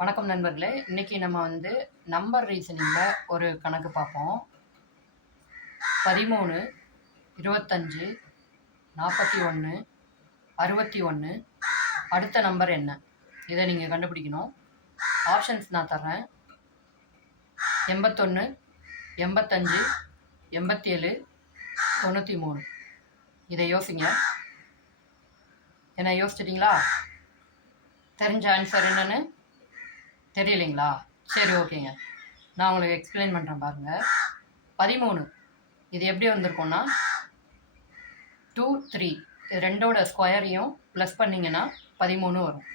வணக்கம் நண்பர்களே. இன்னைக்கு நம்ம நம்பர் ரீசனிங்ல ஒரு கணக்கு பார்ப்போம். 13, 25, 41, 61 அடுத்த நம்பர் என்ன? இதை நீங்கள் கண்டுபிடிக்கணும். ஆப்ஷன்ஸ் நான் தர்றேன். 81, 85, 87, 93. இதை யோசிங்க. என்ன யோசிச்சிட்டிங்களா? தெரிஞ்ச ஆன்சர் என்னன்னு தெரியலைங்களா? சரி, ஓகேங்க. நான் உங்களுக்கு எக்ஸ்பிளைன் பண்ணுறேன் பாருங்கள். 13 இது எப்படி வந்திருக்கும்னா 2, 3 இது ரெண்டோட ஸ்கொயரையும் ப்ளஸ் பண்ணிங்கன்னா 13 வரும்.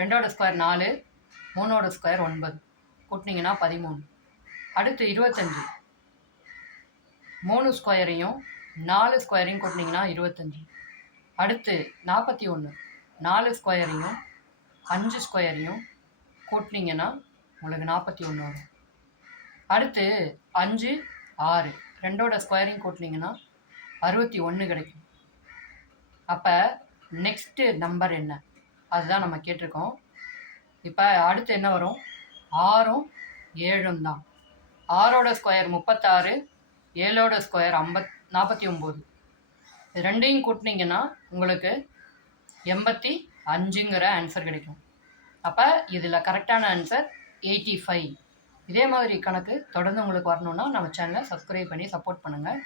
ரெண்டோட ஸ்கொயர் 4, 3ஓட ஸ்கொயர் 9 கூட்டினீங்கன்னா 13. அடுத்து 25 3 ஸ்கொயரையும் 4 ஸ்கொயரையும் கூட்டினீங்கன்னா 25. அடுத்து 41 4 ஸ்கொயரையும் 5 ஸ்கொயரையும் கூட்டினீங்கன்னா உங்களுக்கு 41 வரும். அடுத்து 5, 6 ரெண்டோட ஸ்கொயரையும் கூட்டினீங்கன்னா 61 கிடைக்கும். அப்போ நெக்ஸ்ட்டு நம்பர் என்ன? அதுதான் நம்ம கேட்டிருக்கோம். இப்போ அடுத்து என்ன வரும்? 6ம் 7ம் தான். 6ஓட ஸ்கொயர் 36, 7ஓட ஸ்கொயர் 49. இது ரெண்டையும் கூட்டினீங்கன்னா உங்களுக்கு 85ங்கிற ஆன்சர் கிடைக்கும். அப்போ இதில் கரெக்டான ஆன்சர் 85. இதே மாதிரி கணக்கு தொடர்ந்து உங்களுக்கு வரணும்னா நம்ம சேனலை சப்ஸ்கிரைப் பண்ணி சப்போர்ட் பண்ணுங்கள்.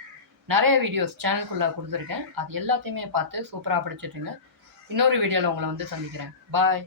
நிறைய வீடியோஸ் சேனலுக்குள்ளே கொடுத்துருக்கேன். அது எல்லாத்தையுமே பார்த்து சூப்பராக படிச்சுட்டுருங்க. இன்னொரு வீடியோவில் உங்களை சந்திக்கிறேன். பாய்.